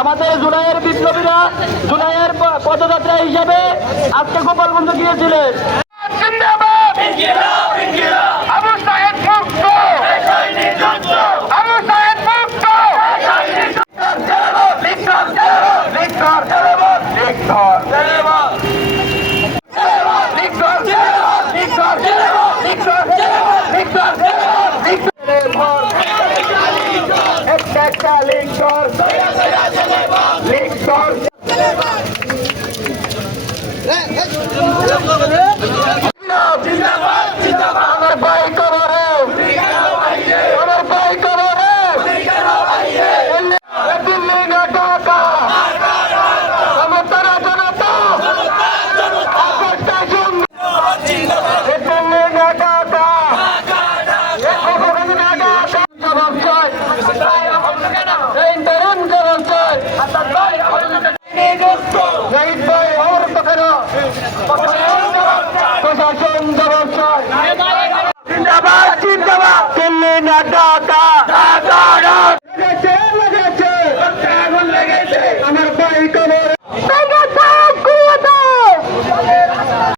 আমাদের জুলাইয়ের বিপ্লবীরা জুলাইয়ের পদযাত্রা হিসাবে আজকে গোপালগঞ্জ গিয়েছিলেন। Victor! একটা লিঙ্ক কর লিঙ্ক কর না ঢাকা ঢাকা লেগেছে লেগেছে। আমার বাইক আমার